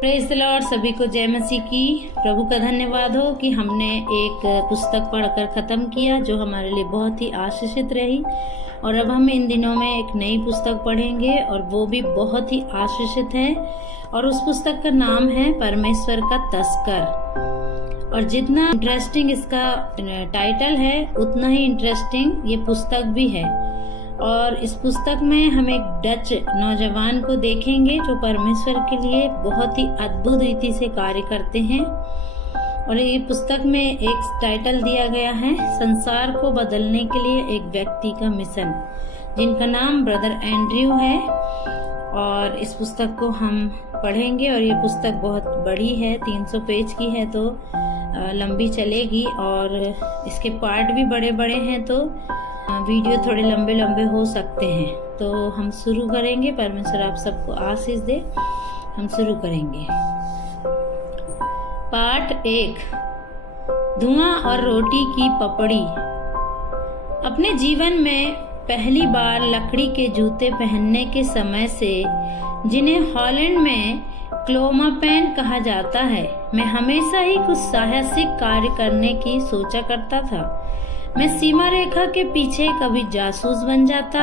Praise the Lord. सभी को जय मसीह की। प्रभु का धन्यवाद हो कि हमने एक पुस्तक पढ़कर ख़त्म किया जो हमारे लिए बहुत ही आशीषित रही। और अब हम इन दिनों में एक नई पुस्तक पढ़ेंगे और वो भी बहुत ही आशीषित है। और उस पुस्तक का नाम है परमेश्वर का तस्कर। और जितना इंटरेस्टिंग इसका टाइटल है उतना ही इंटरेस्टिंग ये पुस्तक भी है। और इस पुस्तक में हम एक डच नौजवान को देखेंगे जो परमेश्वर के लिए बहुत ही अद्भुत रीति से कार्य करते हैं। और ये पुस्तक में एक टाइटल दिया गया है संसार को बदलने के लिए एक व्यक्ति का मिशन, जिनका नाम ब्रदर एंड्रयू है। और इस पुस्तक को हम पढ़ेंगे और ये पुस्तक बहुत बड़ी है, 300 पेज की है, तो लंबी चलेगी। और इसके पार्ट भी बड़े बड़े हैं तो वीडियो थोड़े लंबे लंबे हो सकते हैं। तो हम शुरू करेंगे। परमेश्वर आप सबको आशीष दे। हम शुरू करेंगे। पार्ट 1, धुआं और रोटी की पपड़ी। अपने जीवन में पहली बार लकड़ी के जूते पहनने के समय से, जिन्हें हॉलैंड में क्लोमापेन कहा जाता है, मैं हमेशा ही कुछ साहसिक कार्य करने की सोचा करता था। मैं सीमा रेखा के पीछे कभी जासूस बन जाता,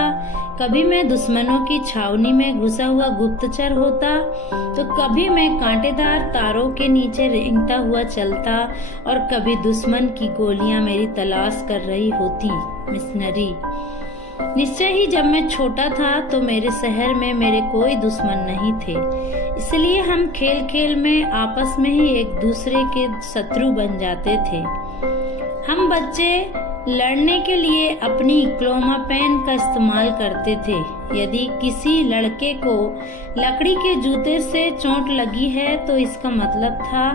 कभी मैं दुश्मनों की छावनी में घुसा हुआ गुप्तचर होता, तो कभी मैं कांटेदार तारों के नीचे रेंगता हुआ चलता और कभी दुश्मन की गोलियां मेरी तलाश कर रही होती। मिशनरी। निश्चय ही जब मैं छोटा था तो मेरे शहर में मेरे कोई दुश्मन नहीं थे, इसलिए हम खेल खेल में आपस में ही एक दूसरे के शत्रु बन जाते थे। हम बच्चे लड़ने के लिए अपनी क्लोमापेन का इस्तेमाल करते थे। यदि किसी लड़के को लकड़ी के जूते से चोट लगी है तो इसका मतलब था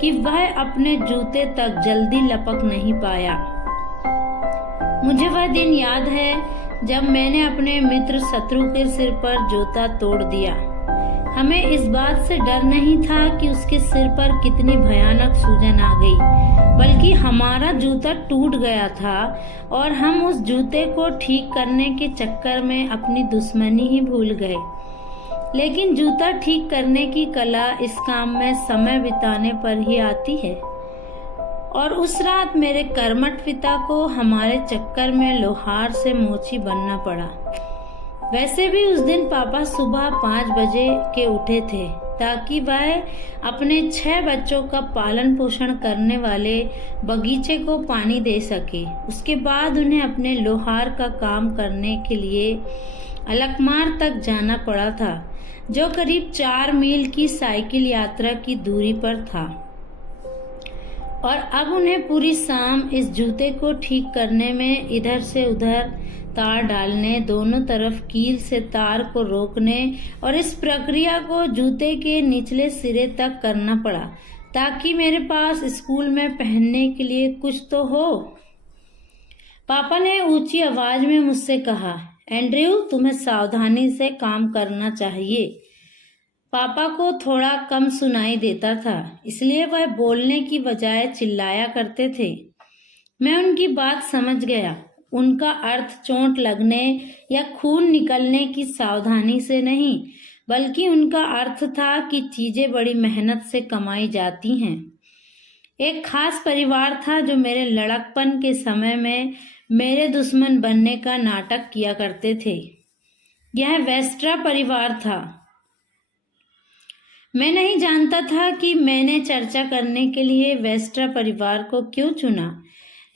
कि वह अपने जूते तक जल्दी लपक नहीं पाया। मुझे वह दिन याद है जब मैंने अपने मित्र शत्रु के सिर पर जूता तोड़ दिया। हमें इस बात से डर नहीं था कि उसके सिर पर कितनी भयानक सूजन आ गई, बल्कि हमारा जूता टूट गया था और हम उस जूते को ठीक करने के चक्कर में अपनी दुश्मनी ही भूल गए। लेकिन जूता ठीक करने की कला इस काम में समय बिताने पर ही आती है। और उस रात मेरे कर्मठ पिता को हमारे चक्कर में लोहार से मोची बनना पड़ा। वैसे भी उस दिन पापा सुबह 5 बजे के उठे थे ताकि वह अपने 6 बच्चों का पालन पोषण करने वाले बगीचे को पानी दे सके। उसके बाद उन्हें अपने लोहार का काम करने के लिए अलकमार तक जाना पड़ा था, जो करीब 4 मील की साइकिल यात्रा की दूरी पर था। और अब उन्हें पूरी शाम इस जूते को ठीक करने में इधर से उधर तार डालने, दोनों तरफ कील से तार को रोकने और इस प्रक्रिया को जूते के निचले सिरे तक करना पड़ा ताकि मेरे पास स्कूल में पहनने के लिए कुछ तो हो। पापा ने ऊंची आवाज में मुझसे कहा, एंड्रयू, तुम्हें सावधानी से काम करना चाहिए। पापा को थोड़ा कम सुनाई देता था, इसलिए वह बोलने की बजाय चिल्लाया करते थे। मैं उनकी बात समझ गया। उनका अर्थ चोट लगने या खून निकलने की सावधानी से नहीं, बल्कि उनका अर्थ था कि चीजें बड़ी मेहनत से कमाई जाती हैं। एक खास परिवार था जो मेरे लड़कपन के समय में मेरे दुश्मन बनने का नाटक किया करते थे। यह वेस्ट्रा परिवार था। मैं नहीं जानता था कि मैंने चर्चा करने के लिए वेस्ट्रा परिवार को क्यों चुना,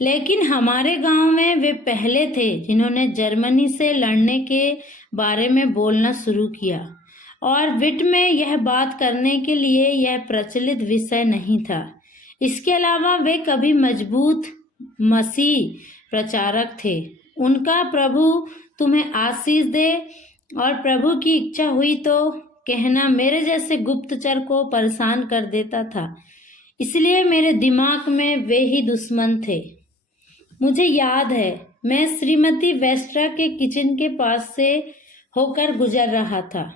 लेकिन हमारे गांव में वे पहले थे जिन्होंने जर्मनी से लड़ने के बारे में बोलना शुरू किया। और विट में यह बात करने के लिए यह प्रचलित विषय नहीं था। इसके अलावा वे कभी मजबूत मसीह प्रचारक थे। उनका प्रभु तुम्हें आशीष दे और प्रभु की इच्छा हुई तो कहना मेरे जैसे गुप्तचर को परेशान कर देता था, इसलिए मेरे दिमाग में वे ही दुश्मन थे। मुझे याद है मैं श्रीमती वेस्ट्रा के किचन के पास से होकर गुजर रहा था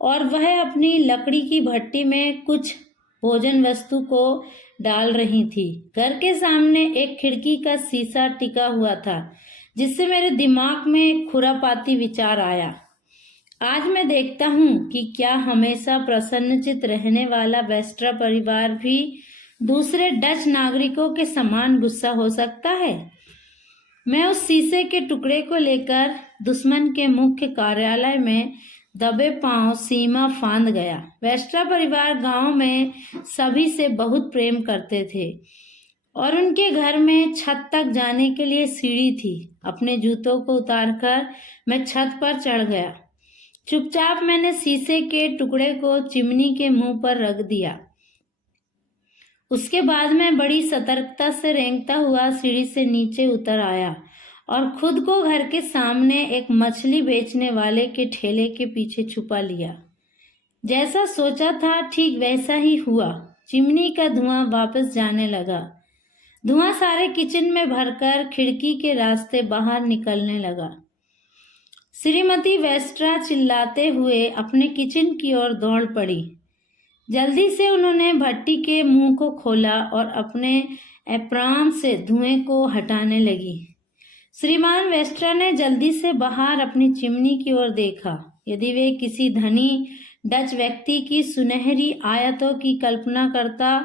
और वह अपनी लकड़ी की भट्टी में कुछ भोजन वस्तु को डाल रही थी। घर के सामने एक खिड़की का शीशा टिका हुआ था, जिससे मेरे दिमाग में एक खुरापाती विचार आया। आज मैं देखता हूँ कि क्या हमेशा प्रसन्नचित्त रहने वाला वेस्ट्रा परिवार भी दूसरे डच नागरिकों के समान गुस्सा हो सकता है। मैं उस शीशे के टुकड़े को लेकर दुश्मन के मुख्य कार्यालय में दबे पांव सीमा फांद गया। वेस्ट्रा परिवार गांव में सभी से बहुत प्रेम करते थे और उनके घर में छत तक जाने के लिए सीढ़ी थी। अपने जूतों को उतारकर मैं छत पर चढ़ गया। चुपचाप मैंने शीशे के टुकड़े को चिमनी के मुंह पर रख दिया। उसके बाद मैं बड़ी सतर्कता से रेंगता हुआ सीढ़ी से नीचे उतर आया और खुद को घर के सामने एक मछली बेचने वाले के ठेले के पीछे छुपा लिया। जैसा सोचा था ठीक वैसा ही हुआ। चिमनी का धुआं वापस जाने लगा। धुआं सारे किचन में भरकर खिड़की के रास्ते बाहर निकलने लगा। श्रीमती वेस्ट्रा चिल्लाते हुए अपने किचन की ओर दौड़ पड़ी। जल्दी से उन्होंने भट्टी के मुंह को खोला और अपने एप्रॉन से धुएं को हटाने लगी। श्रीमान वेस्ट्रा ने जल्दी से बाहर अपनी चिमनी की ओर देखा। यदि वे किसी धनी डच व्यक्ति की सुनहरी आयतों की कल्पना करता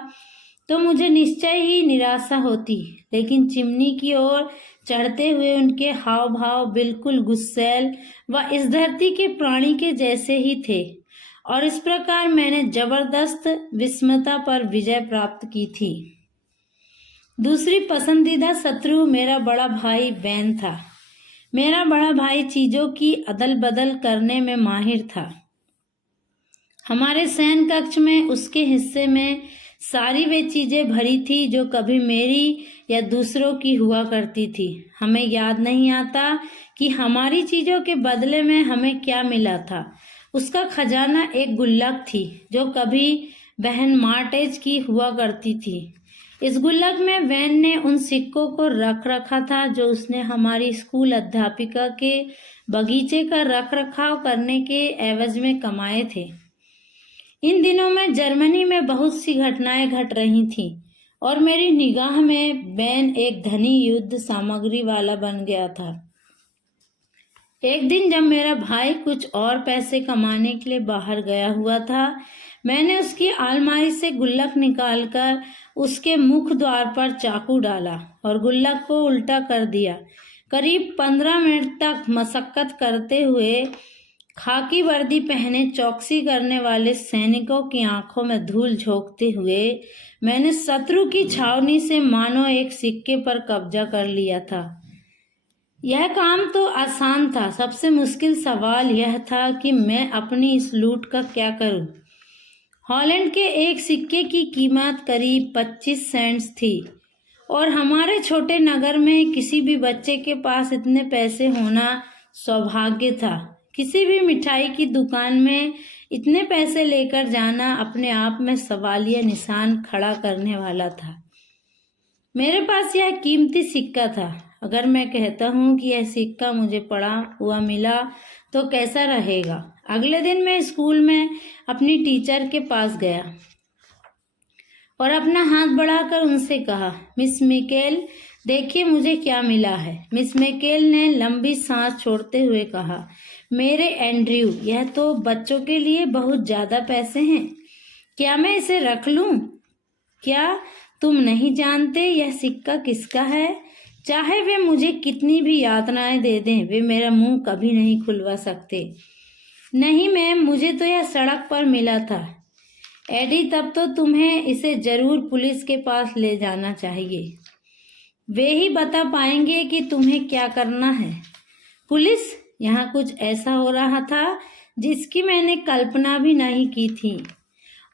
तो मुझे निश्चय ही निराशा होती, लेकिन चिमनी की ओर चढ़ते हुए उनके हाव भाव बिल्कुल गुस्सैल व इस धरती के प्राणी के जैसे ही थे और इस प्रकार मैंने जबरदस्त विस्मयता पर विजय प्राप्त की थी। दूसरी पसंदीदा शत्रु मेरा बड़ा भाई बैन था। मेरा बड़ा भाई चीजों की अदल बदल करने में माहिर था। हमारे शयन कक्ष में उसके हिस्से में सारी वे चीजें भरी थी जो कभी मेरी या दूसरों की हुआ करती थी। हमें याद नहीं आता कि हमारी चीजों के बदले में हमें क्या मिला था। उसका खजाना एक गुल्लक थी जो कभी बहन मार्टेज की हुआ करती थी। इस गुल्लक में वैन ने उन सिक्कों को रख रखा था जो उसने हमारी स्कूल अध्यापिका के बगीचे का रख रखाव करने के एवज में कमाए थे। इन दिनों में जर्मनी में बहुत सी घटनाएं घट रही थीं और मेरी निगाह में बैन एक धनी युद्ध सामग्री वाला बन गया था। एक दिन जब मेरा भाई कुछ और पैसे कमाने के लिए बाहर गया हुआ था, मैंने उसकी अलमारी से गुल्लक निकालकर उसके मुख द्वार पर चाकू डाला और गुल्लक को उल्टा कर दिया। करीब 15 मिनट तक मशक्कत करते हुए खाकी वर्दी पहने चौकसी करने वाले सैनिकों की आंखों में धूल झोंकते हुए मैंने शत्रु की छावनी से मानो एक सिक्के पर कब्जा कर लिया था। यह काम तो आसान था। सबसे मुश्किल सवाल यह था कि मैं अपनी इस लूट का क्या करूं। हॉलैंड के एक सिक्के की कीमत करीब 25 सेंट्स थी और हमारे छोटे नगर में किसी भी बच्चे के पास इतने पैसे होना सौभाग्य था। किसी भी मिठाई की दुकान में इतने पैसे लेकर जाना अपने आप में सवालिया निशान खड़ा करने वाला था। मेरे पास यह कीमती सिक्का था। अगर मैं कहता हूँ कि यह सिक्का मुझे पड़ा हुआ मिला तो कैसा रहेगा। अगले दिन मैं स्कूल में अपनी टीचर के पास गया और अपना हाथ बढ़ाकर उनसे कहा, मिस मिकेल देखिए मुझे क्या मिला है। मिस मिकेल ने लंबी सांस छोड़ते हुए कहा, मेरे एंड्रयू, यह तो बच्चों के लिए बहुत ज्यादा पैसे हैं। क्या मैं इसे रख लूं? क्या तुम नहीं जानते यह सिक्का किसका है? चाहे वे मुझे कितनी भी यातनाएं दे दें, वे मेरा मुंह कभी नहीं खुलवा सकते। नहीं मैम, मुझे तो यह सड़क पर मिला था। एडी, तब तो तुम्हें इसे जरूर पुलिस के पास ले जाना चाहिए। वे ही बता पाएंगे कि तुम्हें क्या करना है। पुलिस? यहाँ कुछ ऐसा हो रहा था जिसकी मैंने कल्पना भी नहीं की थी।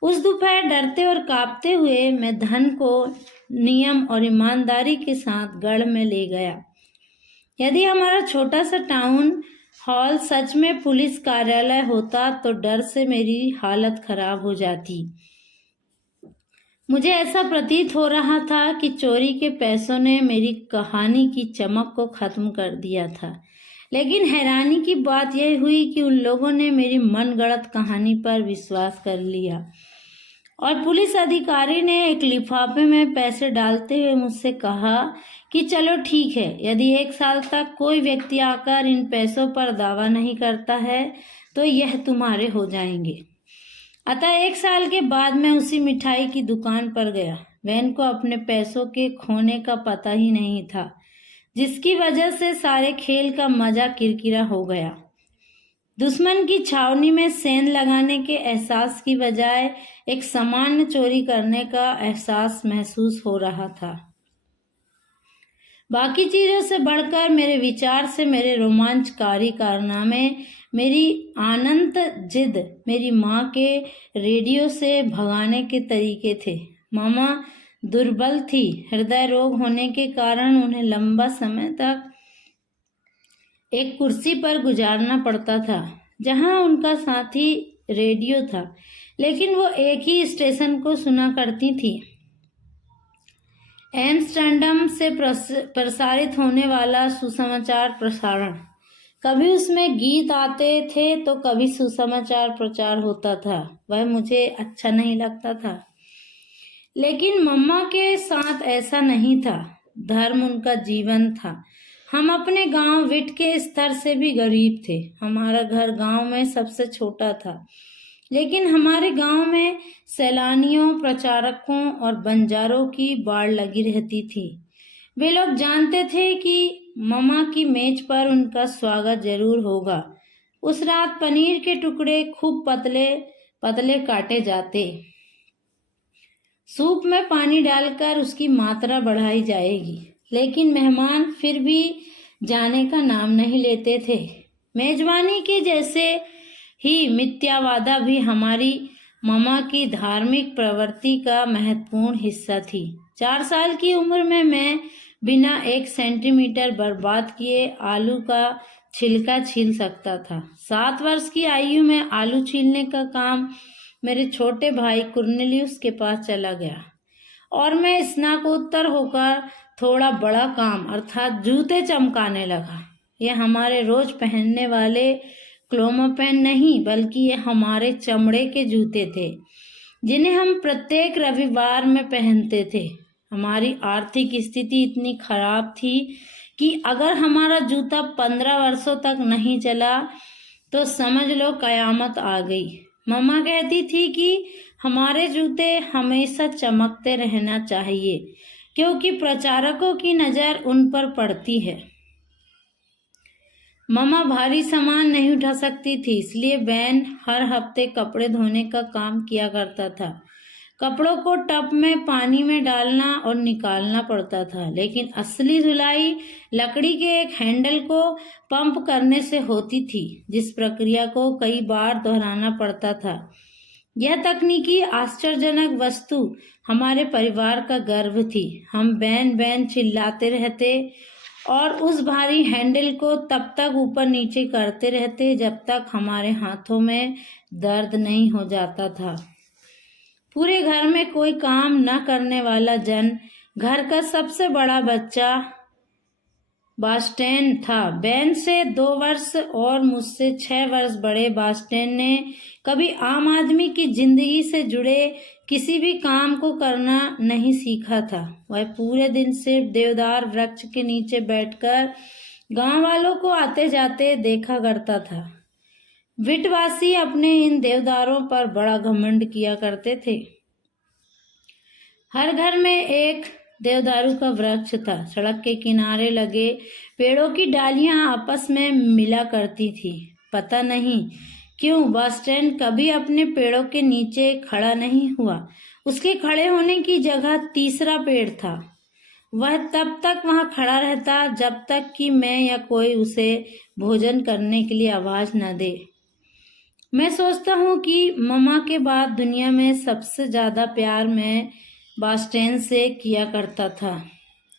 उस दोपहर डरते और कांपते हुए मैं धन को नियम और ईमानदारी के साथ गढ़ में ले गया। यदि हमारा छोटा सा टाउन हॉल सच में पुलिस कार्यालय होता तो डर से मेरी हालत खराब हो जाती। मुझे ऐसा प्रतीत हो रहा था कि चोरी के पैसों ने मेरी कहानी की चमक को खत्म कर दिया था। लेकिन हैरानी की बात यह हुई कि उन लोगों ने मेरी मनगढ़ंत कहानी पर विश्वास कर लिया और पुलिस अधिकारी ने एक लिफाफे में पैसे डालते हुए मुझसे कहा कि चलो ठीक है, यदि 1 साल तक कोई व्यक्ति आकर इन पैसों पर दावा नहीं करता है तो यह तुम्हारे हो जाएंगे। अतः 1 साल के बाद मैं उसी मिठाई की दुकान पर गया। बहन को अपने पैसों के खोने का पता ही नहीं था, जिसकी वजह से सारे खेल का मजा किरकिरा हो गया। दुश्मन की छावनी में सेंध लगाने के एहसास की बजाय एक सामान्य चोरी करने का एहसास महसूस हो रहा था। बाकी चीजों से बढ़कर मेरे विचार से मेरे रोमांचकारी कारनामे, मेरी अनंत जिद, मेरी माँ के रेडियो से भगाने के तरीके थे। मामा दुर्बल थी। हृदय रोग होने के कारण उन्हें लंबा समय तक एक कुर्सी पर गुजारना पड़ता था, जहां उनका साथी रेडियो था, लेकिन वो एक ही स्टेशन को सुना करती थी। एम्स्टर्डम से प्रसारित होने वाला सुसमाचार प्रसारण। कभी उसमें गीत आते थे तो कभी सुसमाचार प्रचार होता था। वह मुझे अच्छा नहीं लगता था, लेकिन मम्मा के साथ ऐसा नहीं था। धर्म उनका जीवन था। हम अपने गांव विट के स्तर से भी गरीब थे। हमारा घर गांव में सबसे छोटा था, लेकिन हमारे गांव में सैलानियों, प्रचारकों और बंजारों की बाढ़ लगी रहती थी। वे लोग जानते थे कि मम्मा की मेज पर उनका स्वागत जरूर होगा। उस रात पनीर के टुकड़े खूब पतले पतले काटे जाते। सूप में पानी डालकर उसकी मात्रा बढ़ाई जाएगी, लेकिन मेहमान फिर भी जाने का नाम नहीं लेते थे। मेजबानी के जैसे ही मिथ्यावादा भी हमारी मम्मा की धार्मिक प्रवृत्ति का महत्वपूर्ण हिस्सा थी। 4 साल की उम्र में मैं बिना 1 सेंटीमीटर बर्बाद किए आलू का छिलका छील सकता था। 7 वर्ष की आयु में आलू छीलने का काम मेरे छोटे भाई कुर्नेलियुस के पास चला गया, और मैं स्नातकोत्तर होकर थोड़ा बड़ा काम अर्थात जूते चमकाने लगा। यह हमारे रोज पहनने वाले क्लोमोपेन नहीं, बल्कि ये हमारे चमड़े के जूते थे, जिन्हें हम प्रत्येक रविवार में पहनते थे। हमारी आर्थिक स्थिति इतनी खराब थी कि अगर हमारा जूता 15 वर्षों तक नहीं चला तो समझ लो कयामत आ गई। मम्मा कहती थी कि हमारे जूते हमेशा चमकते रहना चाहिए, क्योंकि प्रचारकों की नजर उन पर पड़ती है। मम्मा भारी सामान नहीं उठा सकती थी, इसलिए बैन हर हफ्ते कपड़े धोने का काम किया करता था। कपड़ों को टब में पानी में डालना और निकालना पड़ता था, लेकिन असली धुलाई लकड़ी के एक हैंडल को पंप करने से होती थी, जिस प्रक्रिया को कई बार दोहराना पड़ता था। यह तकनीकी आश्चर्यजनक वस्तु हमारे परिवार का गर्व थी। हम बैन बैन चिल्लाते रहते और उस भारी हैंडल को तब तक ऊपर नीचे करते रहते जब तक हमारे हाथों में दर्द नहीं हो जाता था। पूरे घर में कोई काम न करने वाला जन, घर का सबसे बड़ा बच्चा बास्टेन था। बैन से 2 वर्ष और मुझसे 6 वर्ष बड़े बास्टेन ने कभी आम आदमी की जिंदगी से जुड़े किसी भी काम को करना नहीं सीखा था। वह पूरे दिन सिर्फ देवदार वृक्ष के नीचे बैठकर गांव वालों को आते जाते देखा करता था। विटवासी अपने इन देवदारों पर बड़ा घमंड किया करते थे। हर घर में एक देवदारू का वृक्ष था। सड़क के किनारे लगे पेड़ों की डालियां आपस में मिला करती थी। पता नहीं क्यों बास्टेन कभी अपने पेड़ों के नीचे खड़ा नहीं हुआ। उसके खड़े होने की जगह तीसरा पेड़ था। वह तब तक वहां खड़ा रहता जब तक कि मैं या कोई उसे भोजन करने के लिए आवाज न दे। मैं सोचता हूँ कि मम्मा के बाद दुनिया में सबसे ज्यादा प्यार मैं बास्टेन से किया करता था।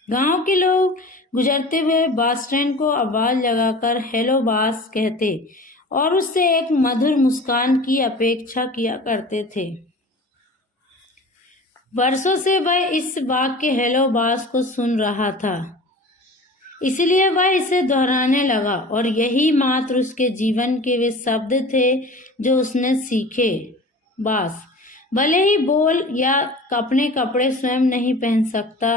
गांव के लोग गुजरते हुए बास्टेन को आवाज लगाकर हेलो बास कहते और उससे एक मधुर मुस्कान की अपेक्षा किया करते थे। वर्षों से वह इस वाक्य हेलो बास को सुन रहा था, इसलिए वह इसे दोहराने लगा, और यही मात्र उसके जीवन के वे शब्द थे जो उसने सीखे। बास भले ही बोल या अपने कपड़े स्वयं नहीं पहन सकता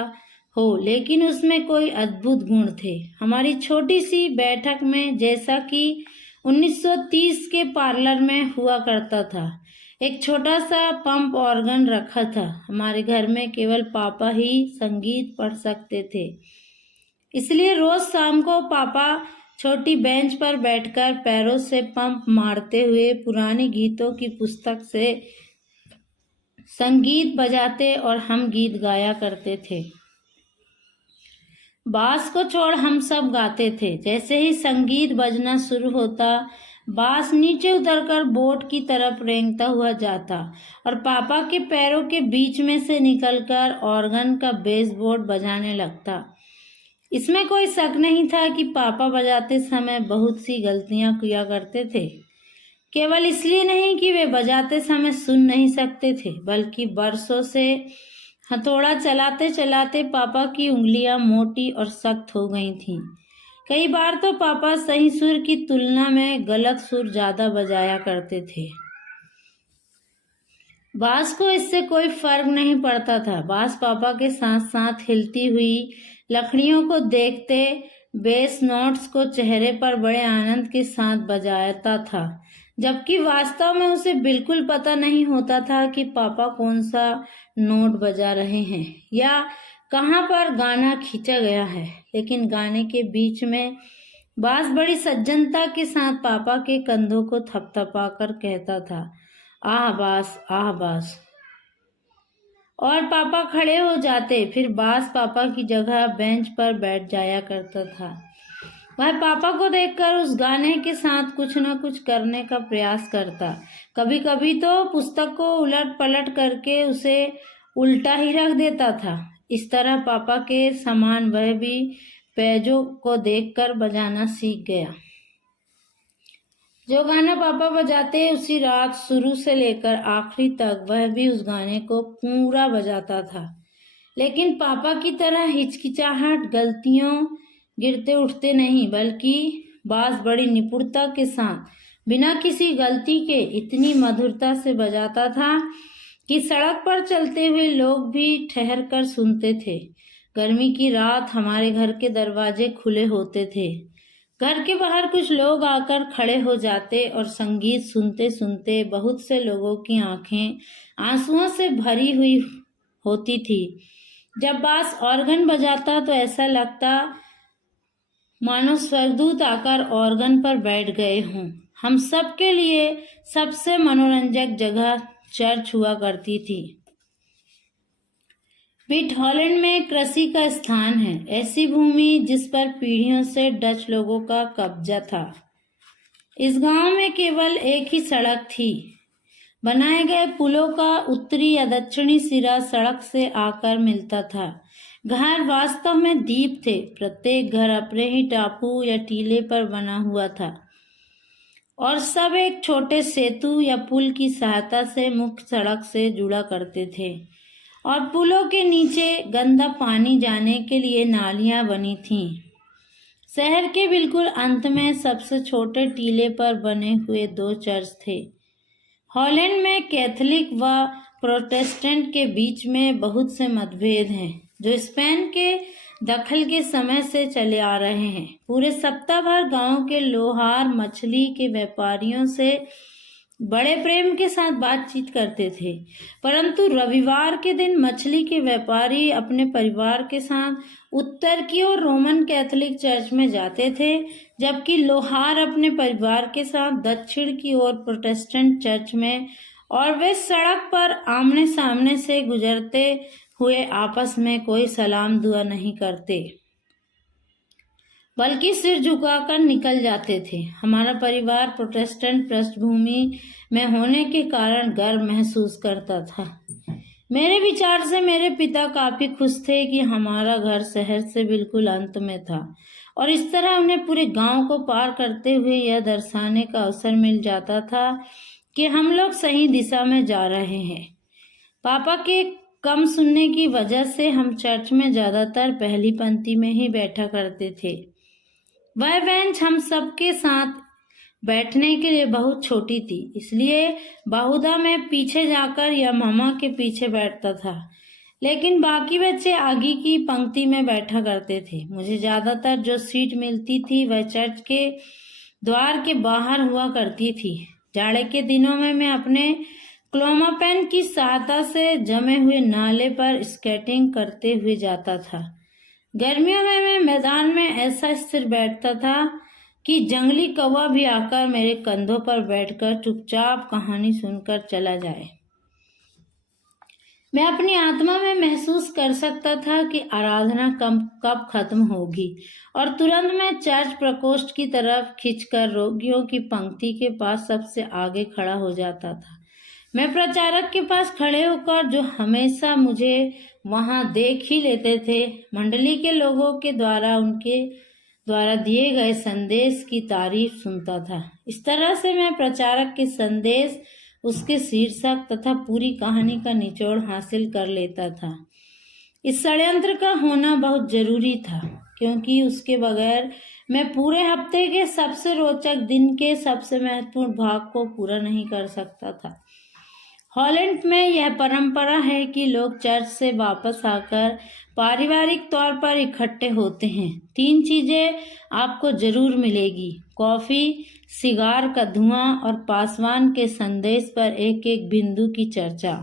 हो, लेकिन उसमें कोई अद्भुत गुण थे। हमारी छोटी सी बैठक में, जैसा कि 1930 के पार्लर में हुआ करता था। एक छोटा सा पंप ऑर्गन रखा था। हमारे घर में केवल पापा ही संगीत पढ़ सकते थे, इसलिए रोज शाम को पापा छोटी बेंच पर बैठकर पैरों से पंप मारते हुए पुरानी गीतों की पुस्तक से संगीत बजाते और हम गीत गाया करते थे। बांस को छोड़ हम सब गाते थे। जैसे ही संगीत बजना शुरू होता, बांस नीचे उतरकर बोर्ड की तरफ रेंगता हुआ जाता और पापा के पैरों के बीच में से निकलकर ऑर्गन का बेस बोर्ड बजाने लगता। इसमें कोई शक नहीं था कि पापा बजाते समय बहुत सी गलतियां किया करते थे। केवल इसलिए नहीं कि वे बजाते समय सुन नहीं सकते थे, बल्कि बरसों से हथौड़ा चलाते चलाते पापा की उंगलियां मोटी और सख्त हो गई थीं। कई बार तो पापा सही सुर की तुलना में गलत सुर ज्यादा बजाया करते थे। बांस को इससे कोई फर्क नहीं पड़ता था। बांस पापा के साथ साथ हिलती हुई लकड़ियों को देखते बेस नोट्स को चेहरे पर बड़े आनंद के साथ बजाता था, जबकि वास्तव में उसे बिल्कुल पता नहीं होता था कि पापा कौन सा नोट बजा रहे हैं या कहाँ पर गाना खींचा गया है। लेकिन गाने के बीच में बांस बड़ी सज्जनता के साथ पापा के कंधों को थपथपाकर कहता था, आह बांस, आह बांस। और पापा खड़े हो जाते। फिर बांस पापा की जगह बेंच पर बैठ जाया करता था। वह पापा को देखकर उस गाने के साथ कुछ न कुछ करने का प्रयास करता। कभी कभी तो पुस्तक को उलट पलट करके उसे उल्टा ही रख देता था। इस तरह पापा के समान वह भी पेजों को देखकर बजाना सीख गया। जो गाना पापा बजाते उसी रात शुरू से लेकर आखिरी तक वह भी उस गाने को पूरा बजाता था। लेकिन पापा की तरह हिचकिचाहट, गलतियों, गिरते उठते नहीं, बल्कि बांस बड़ी निपुणता के साथ बिना किसी गलती के इतनी मधुरता से बजाता था कि सड़क पर चलते हुए लोग भी ठहर कर सुनते थे। गर्मी की रात हमारे घर के दरवाजे खुले होते थे। घर के बाहर कुछ लोग आकर खड़े हो जाते और संगीत सुनते सुनते बहुत से लोगों की आंखें आंसुओं से भरी हुई होती थी। जब बांस ऑर्गन बजाता तो ऐसा लगता मानो स्वर्गदूत आकर ऑर्गन पर बैठ गए हों। हम सब के लिए सबसे मनोरंजक जगह चर्च हुआ करती थी। बीट हॉलैंड में कृषि का स्थान है, ऐसी भूमि जिस पर पीढ़ियों से डच लोगों का कब्जा था। इस गांव में केवल एक ही सड़क थी। बनाए गए पुलों का उत्तरी या दक्षिणी सिरा सड़क से आकर मिलता था। घर वास्तव में द्वीप थे। प्रत्येक घर अपने ही टापू या टीले पर बना हुआ था और सब एक छोटे सेतु या पुल की सहायता से मुख्य सड़क से जुड़ा करते थे। और पुलों के नीचे गंदा पानी जाने के लिए नालियां बनी थीं। शहर के बिल्कुल अंत में सबसे छोटे टीले पर बने हुए 2 चर्च थे। हॉलैंड में कैथोलिक व प्रोटेस्टेंट के बीच में बहुत से मतभेद हैं, जो स्पेन के दखल के समय से चले आ रहे हैं। पूरे सप्ताह भर गांव के लोहार मछली के व्यापारियों से बड़े प्रेम के साथ बातचीत करते थे, परंतु रविवार के दिन मछली के व्यापारी अपने परिवार के साथ उत्तर की ओर रोमन कैथोलिक चर्च में जाते थे, जबकि लोहार अपने परिवार के साथ दक्षिण की ओर प्रोटेस्टेंट चर्च में, और वे सड़क पर आमने सामने से गुजरते हुए आपस में कोई सलाम दुआ नहीं करते, बल्कि सिर झुकाकर निकल जाते थे। हमारा परिवार प्रोटेस्टेंट पृष्ठभूमि में होने के कारण गर्व महसूस करता था। मेरे विचार से मेरे पिता काफी खुश थे कि हमारा घर शहर से बिल्कुल अंत में था और इस तरह उन्हें पूरे गांव को पार करते हुए यह दर्शाने का अवसर मिल जाता था कि हम लोग सही दिशा में जा रहे हैं। पापा के कम सुनने की वजह से हम चर्च में ज्यादातर पहली पंक्ति में ही बैठा करते थे। वह बेंच हम सबके साथ बैठने के लिए बहुत छोटी थी, इसलिए बहुधा मैं पीछे जाकर या मामा के पीछे बैठता था, लेकिन बाकी बच्चे आगे की पंक्ति में बैठा करते थे। मुझे ज्यादातर जो सीट मिलती थी वह चर्च के द्वार के बाहर हुआ करती थी। जाड़े के दिनों में मैं अपने क्लोमापेन की सहायता से जमे हुए नाले पर स्केटिंग करते हुए जाता था। गर्मियों में मैं मैदान में ऐसा स्थिर बैठता था कि जंगली कौवा भी आकर मेरे कंधों पर बैठकर चुपचाप कहानी सुनकर चला जाए। मैं अपनी आत्मा में महसूस कर सकता था कि आराधना कब खत्म होगी और तुरंत मैं चर्च प्रकोष्ठ की तरफ खिंचकर रोगियों की पंक्ति के पास सबसे आगे खड़ा हो जाता था। मैं प्रचारक के पास खड़े होकर, जो हमेशा मुझे वहां देख ही लेते थे, मंडली के लोगों के द्वारा उनके द्वारा दिए गए संदेश की तारीफ सुनता था। इस तरह से मैं प्रचारक के संदेश, उसके शीर्षक तथा पूरी कहानी का निचोड़ हासिल कर लेता था। इस षड्यंत्र का होना बहुत जरूरी था, क्योंकि उसके बगैर मैं पूरे हफ्ते के सबसे रोचक दिन के सबसे महत्वपूर्ण भाग को पूरा नहीं कर सकता था। हॉलैंड में यह परंपरा है कि लोग चर्च से वापस आकर पारिवारिक तौर पर इकट्ठे होते हैं। 3 चीजें आपको जरूर मिलेगी: कॉफी, सिगार का धुआं और पासवान के संदेश पर एक एक बिंदु की चर्चा।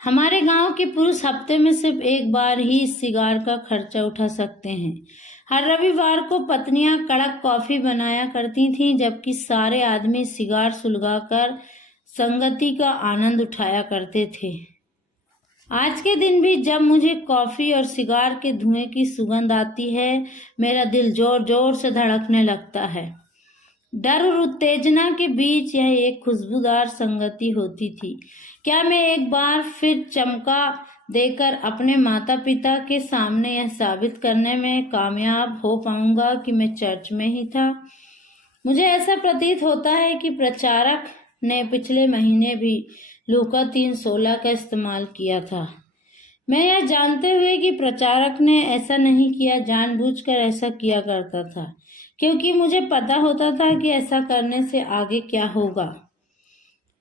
हमारे गांव के पुरुष हफ्ते में सिर्फ एक बार ही इस सिगार का खर्चा उठा सकते हैं। हर रविवार को पत्नियां कड़क कॉफी बनाया करती थीं, जबकि सारे आदमी सिगार सुलगाकर संगति का आनंद उठाया करते थे। आज के दिन भी जब मुझे कॉफी और सिगार के धुएं की सुगंध आती है, मेरा दिल जोर जोर से धड़कने लगता है। डर और उत्तेजना के बीच यह एक खुशबूदार संगति होती थी। क्या मैं एक बार फिर चमका देकर अपने माता पिता के सामने यह साबित करने में कामयाब हो पाऊंगा कि मैं चर्च में ही था? मुझे ऐसा प्रतीत होता है कि प्रचारक ने पिछले महीने भी लूका 3:16 का इस्तेमाल किया था। मैं यह जानते हुए कि प्रचारक ने ऐसा नहीं किया, जानबूझकर ऐसा किया करता था, क्योंकि मुझे पता होता था कि ऐसा करने से आगे क्या होगा,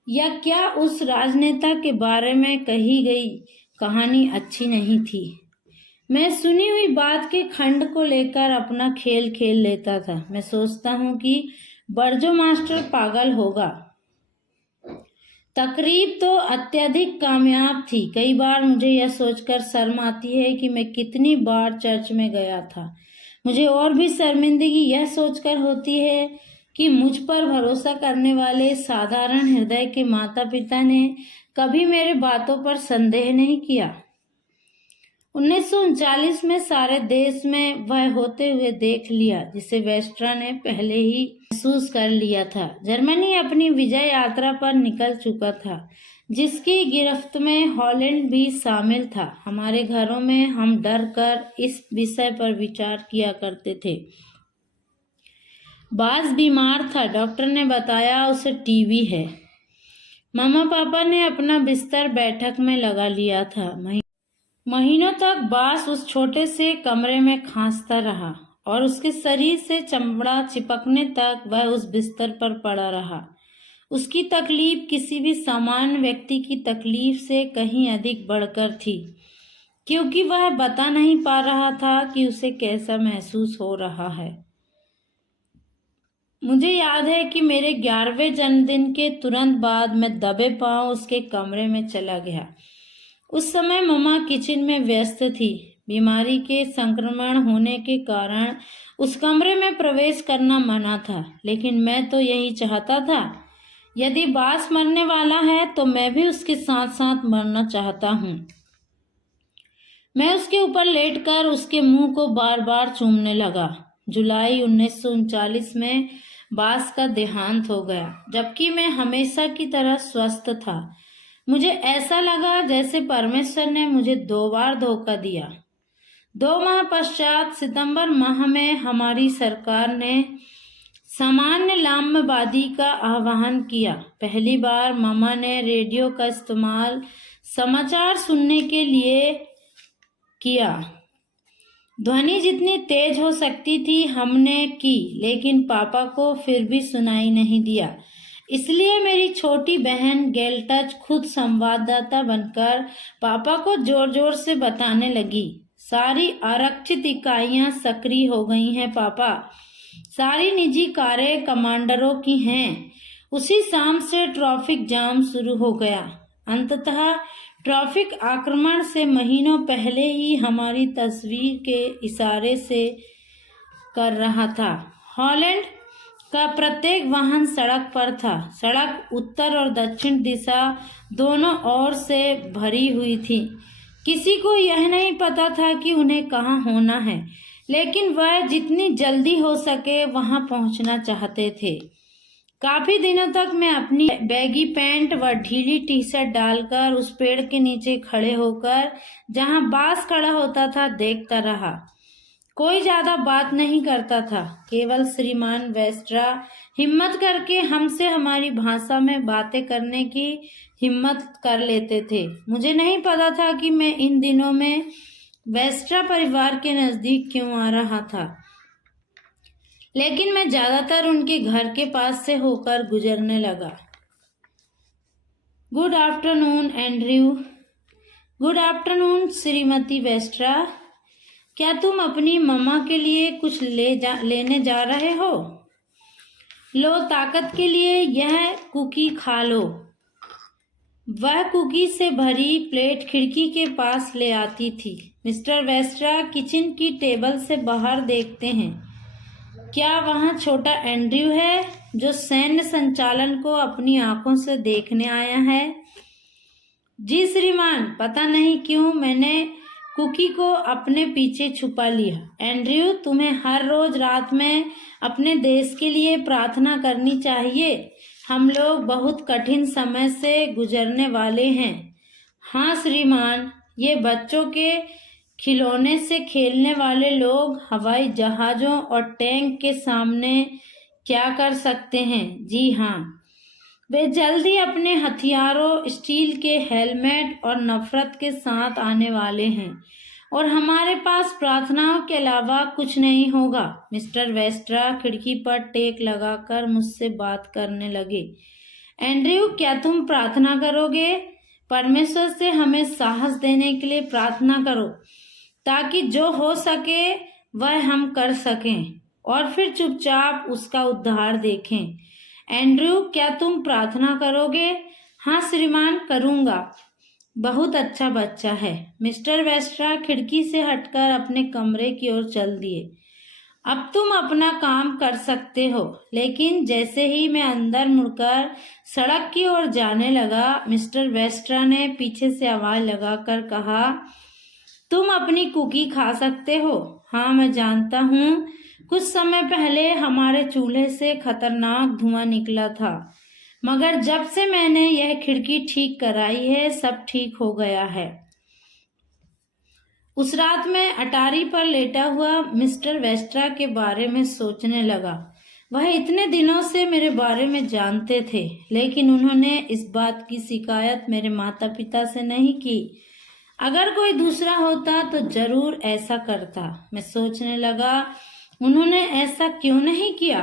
या क्या उस राजनेता के बारे में कही गई कहानी अच्छी नहीं थी। मैं सुनी हुई बात के खंड को लेकर अपना खेल खेल लेता था। मैं सोचता हूँ कि बर्जो मास्टर पागल होगा। तकरीब तो अत्यधिक कामयाब थी। कई बार मुझे यह सोचकर शर्म आती है कि मैं कितनी बार चर्च में गया था। मुझे और भी शर्मिंदगी यह सोचकर होती है कि मुझ पर भरोसा करने वाले साधारण हृदय के माता पिता ने कभी मेरे बातों पर संदेह नहीं किया। 1939 में सारे देश में वह होते हुए देख लिया जिसे वेस्ट्रा ने पहले ही महसूस कर लिया था। जर्मनी अपनी विजय यात्रा पर निकल चुका था, जिसकी गिरफ्त में हॉलैंड भी शामिल था। हमारे घरों में हम डर कर इस विषय पर विचार किया करते थे। बास बीमार था, डॉक्टर ने बताया उसे टीबी है। मामा पापा ने अपना बिस्तर बैठक में लगा लिया था। महीनों तक बास उस छोटे से कमरे में खांसता रहा और उसके शरीर से चमड़ा चिपकने तक वह उस बिस्तर पर पड़ा रहा। उसकी तकलीफ किसी भी सामान्य व्यक्ति की तकलीफ से कहीं अधिक बढ़कर थी, क्योंकि वह बता नहीं पा रहा था कि उसे कैसा महसूस हो रहा है। मुझे याद है कि मेरे 11वें जन्मदिन के तुरंत बाद मैं दबे पांव उसके कमरे में चला गया। उस समय मम्मा किचन में व्यस्त थी। बीमारी के संक्रमण होने के कारण उस कमरे में प्रवेश करना मना था, लेकिन मैं तो यही चाहता था। यदि बास मरने वाला है तो मैं भी उसके साथ साथ मरना चाहता हूँ। मैं उसके ऊपर लेटकर उसके मुंह को बार बार चूमने लगा। जुलाई 1939 में बास का देहांत हो गया, जबकि मैं हमेशा की तरह स्वस्थ था। मुझे ऐसा लगा जैसे परमेश्वर ने मुझे 2 बार धोखा दिया। 2 माह पश्चात सितंबर माह में हमारी सरकार ने सामान्य लामबंदी का आह्वान किया। पहली बार मामा ने रेडियो का इस्तेमाल समाचार सुनने के लिए किया। ध्वनि जितनी तेज हो सकती थी हमने की, लेकिन पापा को फिर भी सुनाई नहीं दिया। इसलिए मेरी छोटी बहन गेलटच खुद संवाददाता बनकर पापा को जोर जोर से बताने लगी, सारी आरक्षित इकाइयां सक्रिय हो गई हैं पापा, सारी निजी कारें कमांडरों की हैं। उसी शाम से ट्रैफिक जाम शुरू हो गया। अंततः ट्रैफिक आक्रमण से महीनों पहले ही हमारी तस्वीर के इशारे से कर रहा था। हॉलैंड का प्रत्येक वाहन सड़क पर था। सड़क उत्तर और दक्षिण दिशा दोनों ओर से भरी हुई थी। किसी को यह नहीं पता था कि उन्हें कहाँ होना है, लेकिन वह जितनी जल्दी हो सके वहां पहुंचना चाहते थे। काफी दिनों तक मैं अपनी बैगी पैंट व ढीली टी शर्ट डालकर उस पेड़ के नीचे खड़े होकर जहां बास खड़ा होता था देखता रहा। कोई ज्यादा बात नहीं करता था। केवल श्रीमान वेस्ट्रा हिम्मत करके हमसे हमारी भाषा में बातें करने की हिम्मत कर लेते थे। मुझे नहीं पता था कि मैं इन दिनों में वेस्ट्रा परिवार के नजदीक क्यों आ रहा था, लेकिन मैं ज्यादातर उनके घर के पास से होकर गुजरने लगा। Good afternoon Andrew. Good afternoon श्रीमती वेस्ट्रा। क्या तुम अपनी मम्मा के लिए कुछ लेने जा रहे हो? लो, ताकत के लिए यह कुकी खा लो। वह कुकी से भरी प्लेट खिड़की के पास ले आती थी। मिस्टर वेस्ट्रा किचन की टेबल से बाहर देखते हैं। क्या वहाँ छोटा एंड्रयू है जो सैन्य संचालन को अपनी आंखों से देखने आया है? जी श्रीमान, पता नहीं क्यों मैंने कुकी को अपने पीछे छुपा लिया। एंड्रयू, तुम्हें हर रोज रात में अपने देश के लिए प्रार्थना करनी चाहिए। हम लोग बहुत कठिन समय से गुजरने वाले हैं। हाँ श्रीमान, ये बच्चों के खिलौने से खेलने वाले लोग हवाई जहाजों और टैंक के सामने क्या कर सकते हैं? जी हाँ, वे जल्दी अपने हथियारों, स्टील के हेलमेट और नफरत के साथ आने वाले हैं, और हमारे पास प्रार्थनाओं के अलावा कुछ नहीं होगा। मिस्टर वेस्ट्रा खिड़की पर टेक लगाकर मुझसे बात करने लगे। एंड्रयू, क्या तुम प्रार्थना करोगे? परमेश्वर से हमें साहस देने के लिए प्रार्थना करो, ताकि जो हो सके वह हम कर सकें, और फिर चुपचाप उसका उद्धार देखें। एंड्रयू, क्या तुम प्रार्थना करोगे? हाँ श्रीमान, करूँगा। बहुत अच्छा बच्चा है। मिस्टर वेस्ट्रा खिड़की से हटकर अपने कमरे की ओर चल दिए। अब तुम अपना काम कर सकते हो। लेकिन जैसे ही मैं अंदर मुड़कर सड़क की ओर जाने लगा, मिस्टर वेस्ट्रा ने पीछे से आवाज लगाकर कहा, तुम अपनी कुकी खा सकते हो। हाँ, मैं जानता हूँ। कुछ समय पहले हमारे चूल्हे से खतरनाक धुआं निकला था, मगर जब से मैंने यह खिड़की ठीक कराई है, सब ठीक हो गया है। उस रात मैं अटारी पर लेटा हुआ मिस्टर वेस्ट्रा के बारे में सोचने लगा। वह इतने दिनों से मेरे बारे में जानते थे, लेकिन उन्होंने इस बात की शिकायत मेरे माता पिता से नहीं की। अगर कोई दूसरा होता तो जरूर ऐसा करता। मैं सोचने लगा, उन्होंने ऐसा क्यों नहीं किया।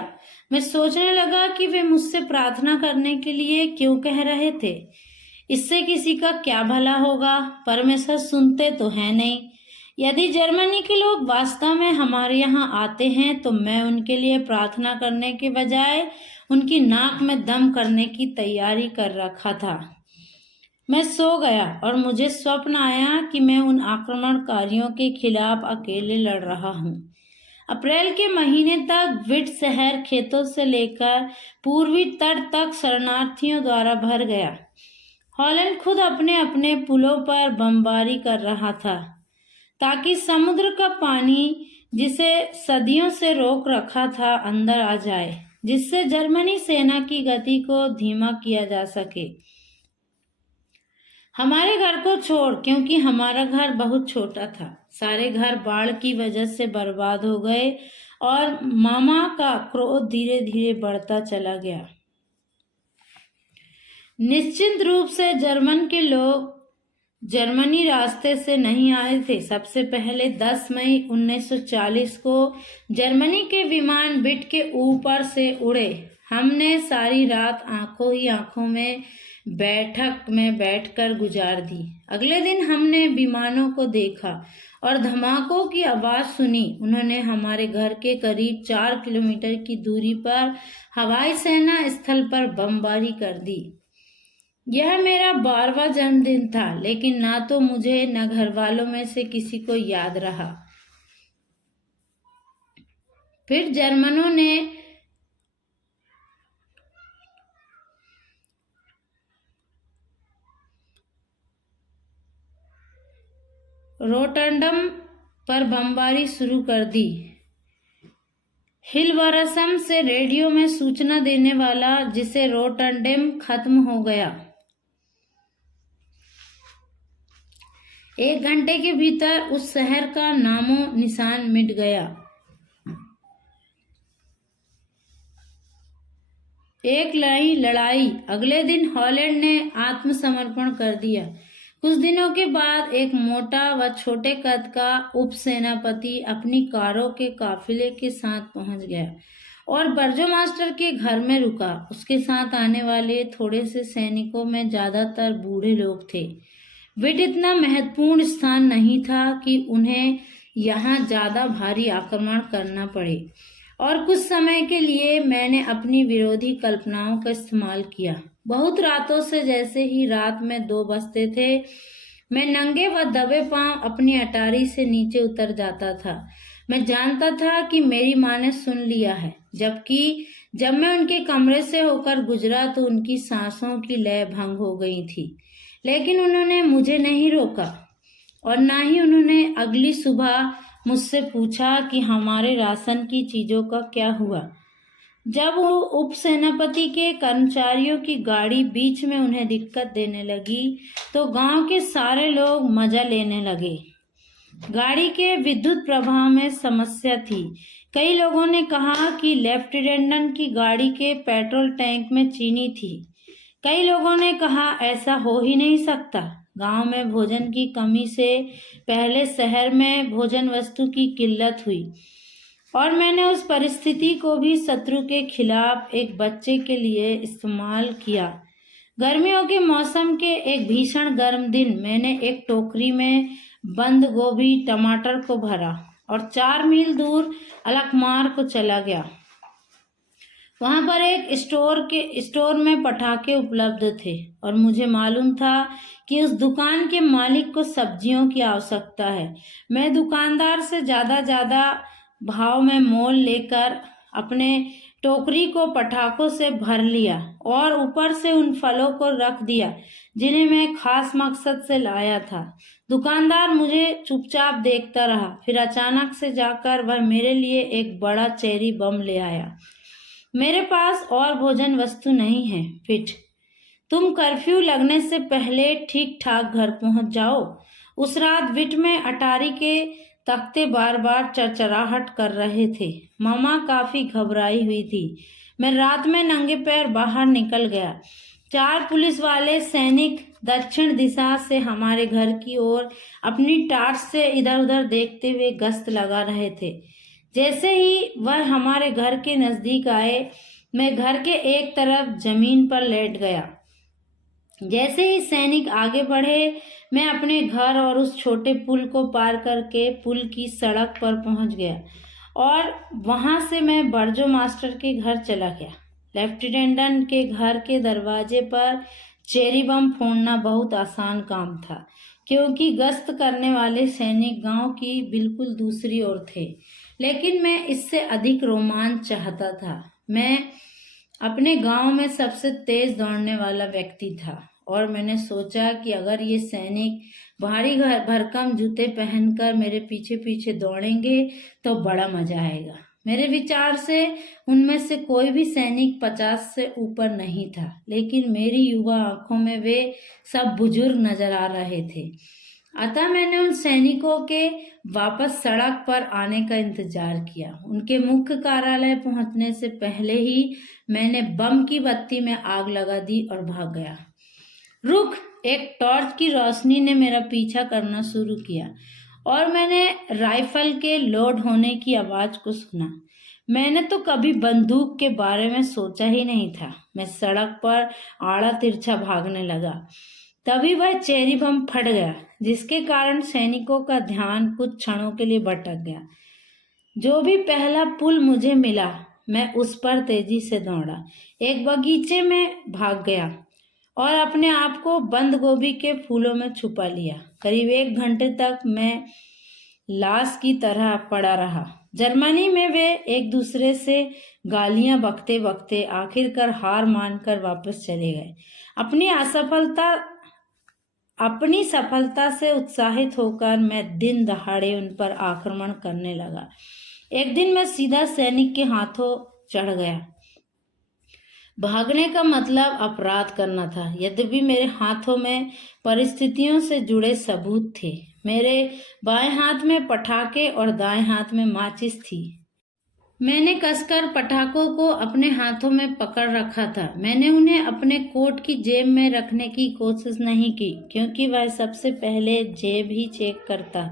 मैं सोचने लगा कि वे मुझसे प्रार्थना करने के लिए क्यों कह रहे थे। इससे किसी का क्या भला होगा? परमेश्वर सुनते तो है नहीं। यदि जर्मनी के लोग वास्तव में हमारे यहाँ आते हैं तो मैं उनके लिए प्रार्थना करने के बजाय उनकी नाक में दम करने की तैयारी कर रखा था। मैं सो गया और मुझे स्वप्न आया कि मैं उन आक्रमणकारियों के खिलाफ अकेले लड़ रहा हूँ। अप्रैल के महीने तक विट शहर खेतों से लेकर पूर्वी तट तक शरणार्थियों द्वारा भर गया। हॉलैंड खुद अपने अपने पुलों पर बमबारी कर रहा था, ताकि समुद्र का पानी, जिसे सदियों से रोक रखा था, अंदर आ जाए, जिससे जर्मनी सेना की गति को धीमा किया जा सके। हमारे घर को छोड़, क्योंकि हमारा घर बहुत छोटा था। सारे घर बाढ़ की वजह से बर्बाद हो गए और मामा का क्रोध धीरे धीरे बढ़ता चला गया। निश्चित रूप से जर्मन के लोग जर्मनी रास्ते से नहीं आए थे। सबसे पहले 10 मई 1940 को जर्मनी के विमान विट के ऊपर से उड़े। हमने सारी रात आंखों ही आंखों में बैठक में बैठकर गुजार दी। अगले दिन हमने विमानों को देखा और धमाकों की आवाज सुनी। उन्होंने हमारे घर के करीब 4 किलोमीटर की दूरी पर हवाई सेना स्थल पर बमबारी कर दी। यह मेरा 12वां जन्मदिन था, लेकिन ना तो मुझे न घर वालों में से किसी को याद रहा। फिर जर्मनों ने रोटरडम पर बमबारी शुरू कर दी। हिलवर्सम से रेडियो में सूचना देने वाला, जिसे रोटरडम खत्म हो गया। 1 घंटे के भीतर उस शहर का नामो निशान मिट गया। एक नई लड़ाई। अगले दिन हॉलैंड ने आत्मसमर्पण कर दिया। कुछ दिनों के बाद एक मोटा व छोटे कद का उपसेनापति अपनी कारों के काफिले के साथ पहुंच गया और बर्जोमास्टर के घर में रुका। उसके साथ आने वाले थोड़े से सैनिकों में ज्यादातर बूढ़े लोग थे। विट इतना महत्वपूर्ण स्थान नहीं था कि उन्हें यहाँ ज्यादा भारी आक्रमण करना पड़े, और कुछ समय के लिए मैंने अपनी विरोधी कल्पनाओं का इस्तेमाल किया। बहुत रातों से, जैसे ही रात में 2 बजते थे, मैं नंगे व दबे पांव अपनी अटारी से नीचे उतर जाता था। मैं जानता था कि मेरी माँ ने सुन लिया है, जबकि जब मैं उनके कमरे से होकर गुजरा तो उनकी सांसों की लय भंग हो गई थी। लेकिन उन्होंने मुझे नहीं रोका, और ना ही उन्होंने अगली सुबह मुझसे पूछा कि हमारे राशन की चीजों का क्या हुआ। जब वो उपसेनापति के कर्मचारियों की गाड़ी बीच में उन्हें दिक्कत देने लगी तो गांव के सारे लोग मजा लेने लगे। गाड़ी के विद्युत प्रवाह में समस्या थी। कई लोगों ने कहा कि लेफ्टिनेंट की गाड़ी के पेट्रोल टैंक में चीनी थी। कई लोगों ने कहा ऐसा हो ही नहीं सकता। गांव में भोजन की कमी से पहले शहर में भोजन वस्तु की किल्लत हुई, और मैंने उस परिस्थिति को भी शत्रु के खिलाफ एक बच्चे के लिए इस्तेमाल किया। गर्मियों के मौसम के एक भीषण गर्म दिन मैंने एक टोकरी में बंद गोभी टमाटर को भरा और 4 मील दूर अलकमार को चला गया। वहां पर एक स्टोर में पटाखे उपलब्ध थे, और मुझे मालूम था कि उस दुकान के मालिक को सब्जियों की आवश्यकता है। मैं दुकानदार से ज्यादा भाव में मोल लेकर अपने टोकरी को पटाखों से भर लिया और ऊपर से उन फलों को रख दिया जिन्हें मैं खास मकसद से लाया था। दुकानदार मुझे चुपचाप देखता रहा। फिर अचानक से जाकर वह मेरे लिए एक बड़ा चेरी बम ले आया। मेरे पास और भोजन वस्तु नहीं है, फिट। तुम कर्फ्यू लगने से पहले ठीक ठाक घर पहुंच जाओ। उस रात विट में अटारी के तख्ते बार बार चरचराहट कर रहे थे। मामा काफी घबराई हुई थी। मैं रात में नंगे पैर बाहर निकल गया। 4 पुलिस वाले सैनिक दक्षिण दिशा से हमारे घर की ओर अपनी टार्च से इधर उधर देखते हुए गश्त लगा रहे थे। जैसे ही वह हमारे घर के नजदीक आए, मैं घर के एक तरफ जमीन पर लेट गया। जैसे ही सैनिक आगे बढ़े, मैं अपने घर और उस छोटे पुल को पार करके पुल की सड़क पर पहुंच गया, और वहां से मैं बर्जो मास्टर के घर चला गया। लेफ्टिनेंट के घर के दरवाजे पर चेरी बम फोड़ना बहुत आसान काम था, क्योंकि गश्त करने वाले सैनिक गांव की बिल्कुल दूसरी ओर थे। लेकिन मैं इससे अधिक रोमांच चाहता था। मैं अपने गांव में सबसे तेज दौड़ने वाला व्यक्ति था, और मैंने सोचा कि अगर ये सैनिक भारी भरकम जूते पहनकर मेरे पीछे पीछे दौड़ेंगे तो बड़ा मजा आएगा। मेरे विचार से उनमें से कोई भी सैनिक 50 से ऊपर नहीं था, लेकिन मेरी युवा आंखों में वे सब बुजुर्ग नजर आ रहे थे। अतः मैंने उन सैनिकों के वापस सड़क पर आने का इंतजार किया। उनके मुख्य कार्यालय पहुंचने से पहले ही मैंने बम की बत्ती में आग लगा दी और भाग गया। रुक! एक टॉर्च की रोशनी ने मेरा पीछा करना शुरू किया, और मैंने राइफल के लोड होने की आवाज को सुना। मैंने तो कभी बंदूक के बारे में सोचा ही नहीं था। मैं सड़क पर आड़ा तिरछा भागने लगा। तभी वह चेरी बम फट गया, जिसके कारण सैनिकों का ध्यान कुछ क्षणों के लिए भटक गया। जो भी पहला पुल मुझे मिला, मैं उस पर तेजी से दौड़ा, एक बगीचे में भाग गया और अपने आप को बंद गोभी के फूलों में छुपा लिया। करीब 1 घंटे तक मैं लाश की तरह पड़ा रहा। जर्मनी में वे एक दूसरे से गालियां बकते बकते आखिरकार हार मानकर वापस चले गए। अपनी सफलता से उत्साहित होकर मैं दिन दहाड़े उन पर आक्रमण करने लगा। एक दिन मैं सीधा सैनिक के हाथों चढ़ गया। भागने का मतलब अपराध करना था, यद्यपि मेरे हाथों में परिस्थितियों से जुड़े सबूत थे। मेरे बाएं हाथ में पटाखे और दाएं हाथ में माचिस थी। मैंने कसकर पटाखों को अपने हाथों में पकड़ रखा था। मैंने उन्हें अपने कोट की जेब में रखने की कोशिश नहीं की, क्योंकि वह सबसे पहले जेब ही चेक करता।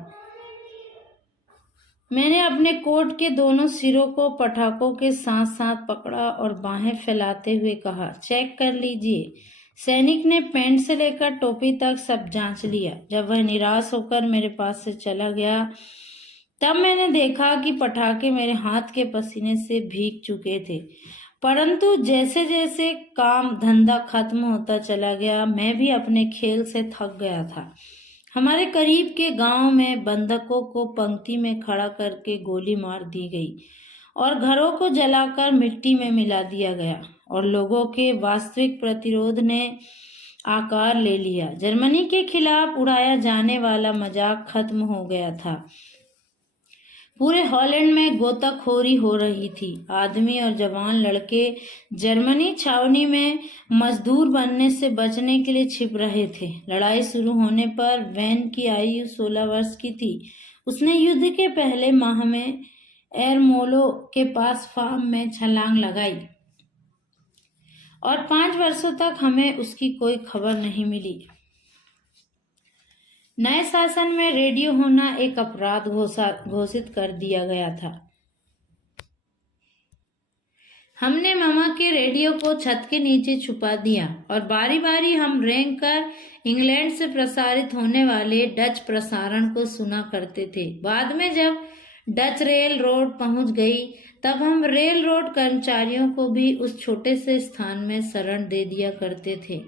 मैंने अपने कोट के दोनों सिरों को पटाखों के साथ साथ पकड़ा और बाहें फैलाते हुए कहा, चेक कर लीजिए। सैनिक ने पैंट से लेकर टोपी तक सब जांच लिया। जब वह निराश होकर मेरे पास से चला गया, तब मैंने देखा कि पटाखे मेरे हाथ के पसीने से भीग चुके थे। परंतु जैसे जैसे काम धंधा खत्म होता चला गया, मैं भी अपने खेल से थक गया था। हमारे करीब के गांव में बंधकों को पंक्ति में खड़ा करके गोली मार दी गई और घरों को जलाकर मिट्टी में मिला दिया गया और लोगों के वास्तविक प्रतिरोध ने आकार ले लिया। जर्मनी के खिलाफ उड़ाया जाने वाला मजाक खत्म हो गया था। पूरे हॉलैंड में गोताखोरी हो रही थी। आदमी और जवान लड़के जर्मनी छावनी में मजदूर बनने से बचने के लिए छिप रहे थे। लड़ाई शुरू होने पर वैन की आयु 16 वर्ष की थी। उसने युद्ध के पहले माह में एरमोलो के पास फार्म में छलांग लगाई और 5 वर्षों तक हमें उसकी कोई खबर नहीं मिली। नए शासन में रेडियो होना एक अपराध घोषित कर दिया गया था। हमने मामा के रेडियो को छत के नीचे छुपा दिया और बारी बारी हम रेंग कर इंग्लैंड से प्रसारित होने वाले डच प्रसारण को सुना करते थे। बाद में जब डच रेल रोड पहुंच गई, तब हम रेल रोड कर्मचारियों को भी उस छोटे से स्थान में शरण दे दिया करते थे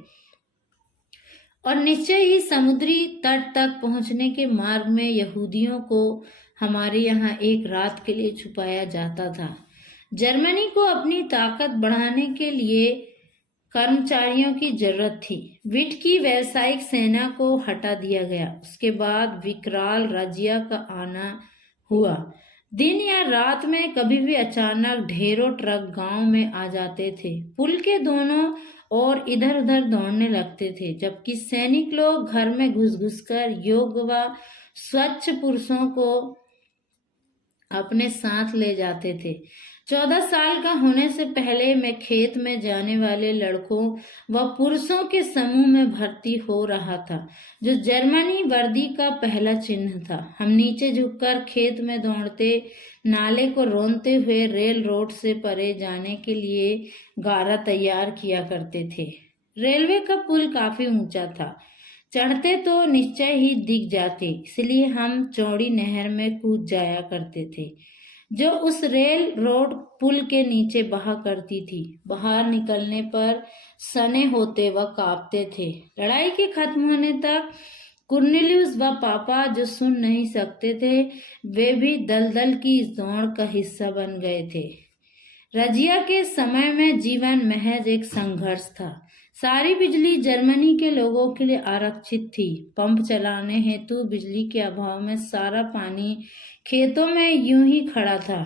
और निश्चय ही समुद्री तट तक पहुंचने के मार्ग में यहूदियों को हमारे यहाँ एक रात के लिए छुपाया जाता था। जर्मनी को अपनी ताकत बढ़ाने के लिए कर्मचारियों की जरूरत थी। विट की व्यावसायिक सेना को हटा दिया गया। उसके बाद विकराल रजिया का आना हुआ। दिन या रात में कभी भी अचानक ढेरों ट्रक गांव में आ जाते थे। पुल के दोनों और इधर उधर दौड़ने लगते थे, जबकि सैनिक लोग घर में घुस घुस कर योग्य व स्वच्छ पुरुषों को अपने साथ ले जाते थे। 14 साल का होने से पहले मैं खेत में जाने वाले लड़कों व पुरुषों के समूह में भर्ती हो रहा था, जो जर्मनी वर्दी का पहला चिन्ह था। हम नीचे झुककर खेत में दौड़ते, नाले को रोंदते हुए रेल रोड से परे जाने के लिए गारा तैयार किया करते थे। रेलवे का पुल काफी ऊंचा था। चढ़ते तो निश्चय ही दिख जाते, इसलिए हम चौड़ी नहर में कूद जाया करते थे, जो उस रेल रोड पुल के नीचे बहा करती थी। बाहर निकलने पर सने होते व कांपते थे। लड़ाई के खत्म होने तक कुर्नेलियुस व पापा, जो सुन नहीं सकते थे, वे भी दलदल की इस दौड़ का हिस्सा बन गए थे। रजिया के समय में जीवन महज एक संघर्ष था। सारी बिजली जर्मनी के लोगों के लिए आरक्षित थी। पंप चलाने हेतु बिजली के अभाव में सारा पानी खेतों में यूं ही खड़ा था।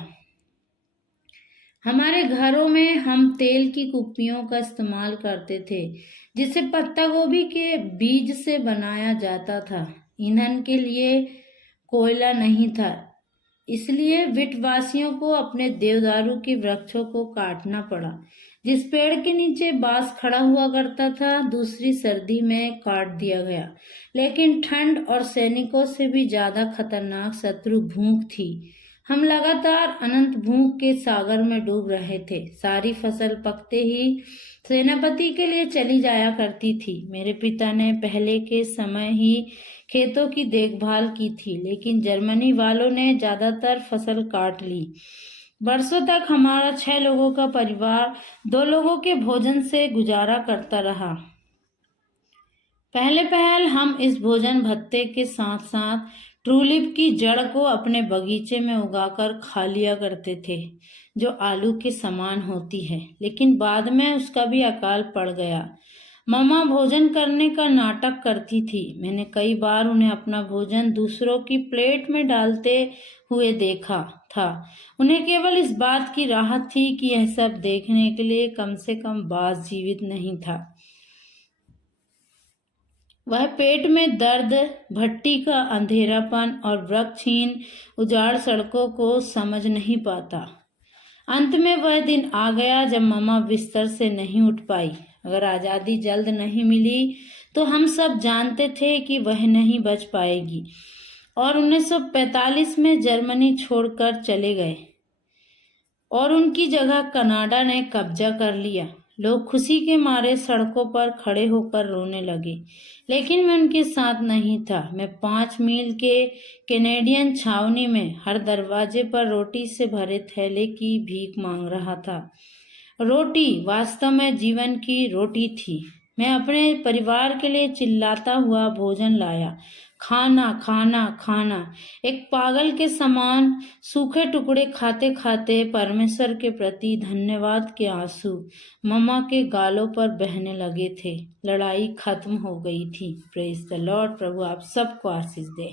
हमारे घरों में हम तेल की कुप्पियों का इस्तेमाल करते थे, जिसे पत्ता गोभी के बीज से बनाया जाता था। ईंधन के लिए कोयला नहीं था, इसलिए विटवासियों को अपने देवदारू के वृक्षों को काटना पड़ा। जिस पेड़ के नीचे बांस खड़ा हुआ करता था, दूसरी सर्दी में काट दिया गया। लेकिन ठंड और सैनिकों से भी ज्यादा खतरनाक शत्रु भूख थी। हम लगातार अनंत भूख के सागर में डूब रहे थे। सारी फसल पकते ही सेनापति के लिए चली जाया करती थी। मेरे पिता ने पहले के समय ही खेतों की देखभाल की थी, लेकिन जर्मनी वालों ने ज्यादातर फसल काट ली। बरसों तक हमारा 6 लोगों का परिवार 2 लोगों के भोजन से गुजारा करता रहा। पहले पहल हम इस भोजन भत्ते के साथ साथ ट्यूलिप की जड़ को अपने बगीचे में उगाकर खा लिया करते थे, जो आलू के समान होती है, लेकिन बाद में उसका भी अकाल पड़ गया। मम्मा भोजन करने का नाटक करती थी। मैंने कई बार उन्हें अपना भोजन दूसरों की प्लेट में डालते हुए देखा था। उन्हें केवल इस बात की राहत थी कि यह सब देखने के लिए कम से कम बाज जीवित नहीं था। वह पेट में दर्द, भट्टी का अंधेरापन और वृक्षहीन उजाड़ सड़कों को समझ नहीं पाता। अंत में वह दिन आ गया जब मम्मा बिस्तर से नहीं उठ पाई। अगर आज़ादी जल्द नहीं मिली तो हम सब जानते थे कि वह नहीं बच पाएगी और 1945 में जर्मनी छोड़कर चले गए और उनकी जगह कनाडा ने कब्जा कर लिया। लोग खुशी के मारे सड़कों पर खड़े होकर रोने लगे, लेकिन मैं उनके साथ नहीं था। मैं 5 मील के कैनेडियन छावनी में हर दरवाजे पर रोटी से भरे थैले की भीख मांग रहा था। रोटी वास्तव में जीवन की रोटी थी। मैं अपने परिवार के लिए चिल्लाता हुआ भोजन लाया, खाना खाना खाना, एक पागल के समान सूखे टुकड़े खाते खाते परमेश्वर के प्रति धन्यवाद के आंसू मम्मा के गालों पर बहने लगे थे। लड़ाई खत्म हो गई थी। Praise the Lord. प्रभु आप सबको आशीष दे।